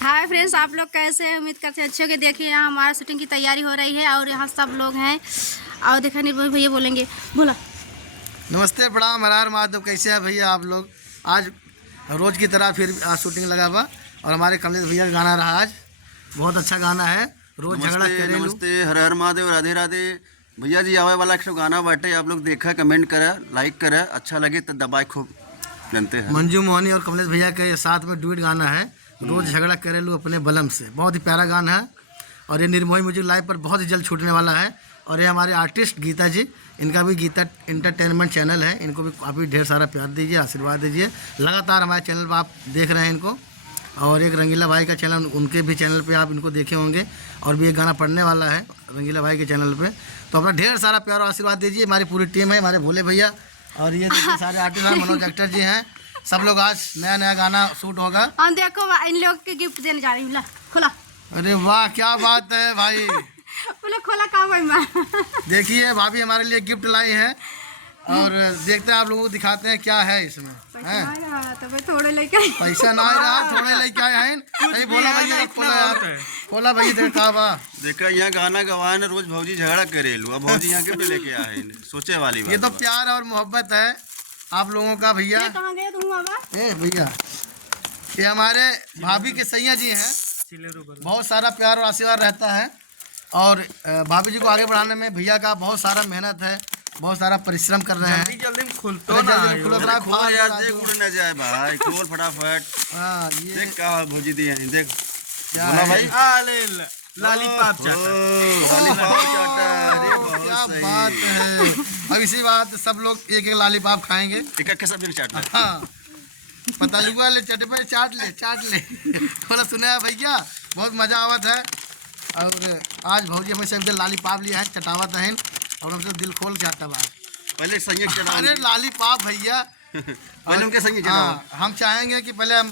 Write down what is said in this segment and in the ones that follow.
Hi friends, आप लोग कैसे हैं? उम्मीद करते हैं अच्छे होंगे। देखिए यहाँ हमारा शूटिंग की तैयारी हो रही है और यहाँ सब लोग हैं। और देखा निर्मल भैया बोलेंगे, बोला नमस्ते, प्रणाम, हर हर महादेव। कैसे हैं भैया आप लोग? आज रोज़ की तरह फिर आज शूटिंग लगा हुआ और हमारे कमलेश भैया का गाना रहा आज। बहुत अच्छा गाना है। रोज झगड़ा करे। नमस्ते, हर हर महादेव, राधे राधे। भैया जी आवे वाला एक गाना बाटे, आप लोग देखा, कमेंट करा, लाइक करा, अच्छा लगे तो दबाए खूब जानते हैं। मंजू मोहनी और कमलेश भैया के साथ में डुएट गाना है, रोज झगड़ा करे लो अपने बलम से। बहुत ही प्यारा गाना है और ये निर्मोही म्यूजिक लाइव पर बहुत ही जल्द छूटने वाला है। और ये हमारे आर्टिस्ट गीता जी, इनका भी गीता एंटरटेनमेंट चैनल है, इनको भी आप भी ढेर सारा प्यार दीजिए, आशीर्वाद दीजिए। लगातार हमारे चैनल पर आप देख रहे हैं इनको। और एक रंगीला भाई का चैनल, उनके भी चैनल पे आप इनको देखे होंगे और भी एक गाना पढ़ने वाला है रंगीला भाई के चैनल पे। तो अपना ढेर सारा प्यार और आशीर्वाद दीजिए। हमारी पूरी टीम है, हमारे भोले भैया और ये सारे आर्टिस्ट हैं, मनोज एक्टर जी हैं, सब लोग। आज नया नया गाना शूट होगा। हम देखो इन लोग के गिफ्ट देने जा रही हूँ। खोला। अरे वाह, क्या बात है भाई। बोले खोला कहाँ भाई मैं। देखिए भाभी हमारे लिए गिफ्ट लाई है और देखते हैं आप लोगों को दिखाते हैं क्या है इसमें। थोड़े लेके पैसा ना रहा, थोड़े लेके आए हैं। नहीं बोला भैया, खोला यार, खोला भैया। देखा बा, देखा यहाँ गाना गवाए ना, रोज भौजी झगड़ा करे लो, अब भौजी यहाँ के लेके आए, सोचे वाली बात। ये तो प्यार और मोहब्बत है आप लोगों का भैया। कहाँ गए तुम बाबा? ए भैया, ये हमारे भाभी के सैया जी हैं। बहुत सारा प्यार और आशीर्वाद रहता है और भाभी जी को आगे बढ़ाने में भैया का बहुत सारा मेहनत है, बहुत सारा परिश्रम कर रहे हैं। जल्दी खोल यार, देख उड़ न जाए भाई, खोल फटाफट। हाँ, ये देख क्या भौजी दी है, देख क्या बोला है? भाई लॉलीपॉप चाटा। क्या बात है। अब इसी बात सब लोग एक एक लॉलीपॉप खाएंगे। सब चाटा। हाँ, पता लुआ ले चट पे चाट ले बोला सुना है भैया, बहुत मजा आवत है। और आज भौजी हमें सब लॉलीपॉप लिया है, चटावत है और हमसे दिल खोल के आता बात। पहले संयोग चढ़ा। अरे लॉलीपॉप भैया पहले उनके संयोग चढ़ा। हाँ, हम चाहेंगे कि पहले हम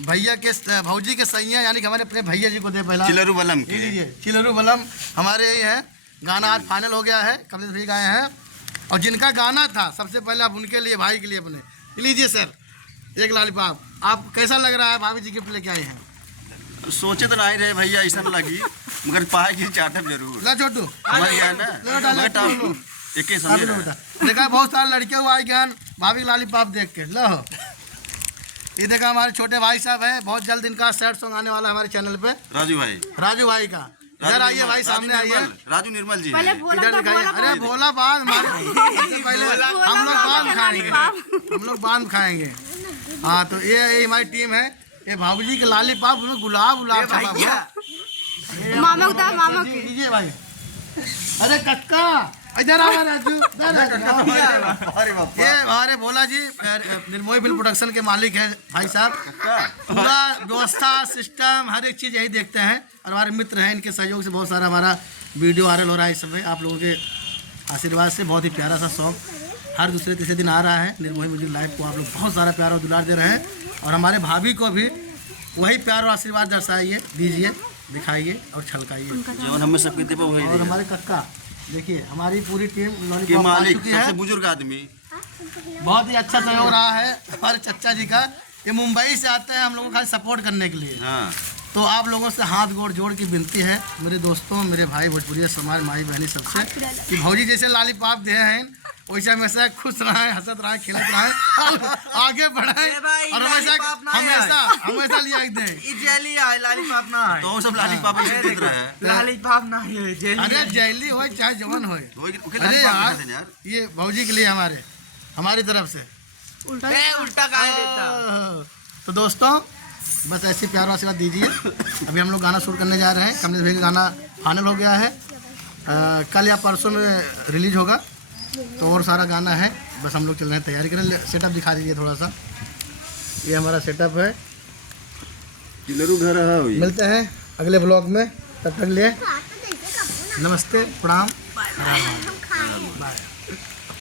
भैया के भौजी के सैया यानी कि हमारे अपने भैया जी को दे पहला। चिलरू बलम के। चिलरू बलम हमारे यही है। गाना आज फाइनल हो गया है, कमलेश भैया गाए हैं और जिनका गाना था सबसे पहले आप उनके लिए, भाई के लिए अपने लीजिए सर एक लॉलीपॉप। आप कैसा लग रहा है? भाभी जी गिफ्ट लेके आए हैं। सोचे तो नहीं रहे भैया, ऐसा लगी मगर पाएगी चाटब जरूर। ला छोटू ना एक देखा, बहुत सारे लड़के हुआ ज्ञान भाभी लॉलीपॉप देख के। लो ये देखा हमारे छोटे भाई साहब है, बहुत जल्द इनका सैड सॉन्ग आने वाला है हमारे चैनल पे। राजू भाई का। इधर आइए भाई, सामने आइए। राजू निर्मल जी इधर दिखाइए। अरे भोला बाद पहले हम लोग बाद खाएंगे, हम लोग बाद खाएंगे। हाँ, तो ये हमारी टीम है। ये भाभी के लॉलीपॉप गुलाब मामा लीजिए भाई। अरे कक्का इधर आओ राजू। ये हमारे भोला जी निर्मोही फिल्म प्रोडक्शन के मालिक हैं भाई साहब। पूरा व्यवस्था सिस्टम हर एक चीज़ यही देखते हैं और हमारे मित्र हैं, इनके सहयोग से बहुत सारा हमारा वीडियो वायरल हो रहा है इस समय। आप लोगों के आशीर्वाद से बहुत ही प्यारा सा सॉन्ग हर दूसरे तीसरे दिन आ रहा है। निर्मोही म्यूजिक लाइव को आप लोग बहुत सारा प्यार और दुलार दे रहे हैं और हमारे भाभी को भी वही प्यार और आशीर्वाद दर्शाइए, दीजिए, दिखाइए और छलकाइए। और हमारे कक्का देखिए, हमारी पूरी टीम लॉलीपॉप आ चुकी है। बुजुर्ग आदमी, बहुत ही अच्छा सहयोग रहा है हमारे चच्चा जी का। ये मुंबई से आते हैं हम लोगों का सपोर्ट करने के लिए। तो आप लोगों से हाथ गोड़ जोड़ की विनती है मेरे दोस्तों, मेरे भाई भोजपुरी समाज, माई बहनी सबसे, कि भौजी जैसे लॉलीपॉप दे हैं वैसे हमेशा खुश रहें, हंसत रहें, खिलत रहें, आगे बढ़ें और हमेशा लिया दें। लॉलीपॉप ना है तो सब लॉलीपॉप लॉलीपॉप ना है। अरे जैली हो चाहे जवन हो। अरे यार, ये भौजी के लिए हमारी तरफ से उल्टा तो दोस्तों बस ऐसे प्यार आशीर्वाद दीजिए। अभी हम लोग गाना शूट करने जा रहे हैं। कमलेश भाई का गाना फाइनल हो गया है, कल या परसों में रिलीज होगा। तो और सारा गाना है, बस हम लोग चल रहे हैं, तैयारी करें। सेटअप दिखा दीजिए थोड़ा सा। ये हमारा सेटअप है। मिलते हैं अगले ब्लॉग में, तब तक लिए नमस्ते, प्रणाम।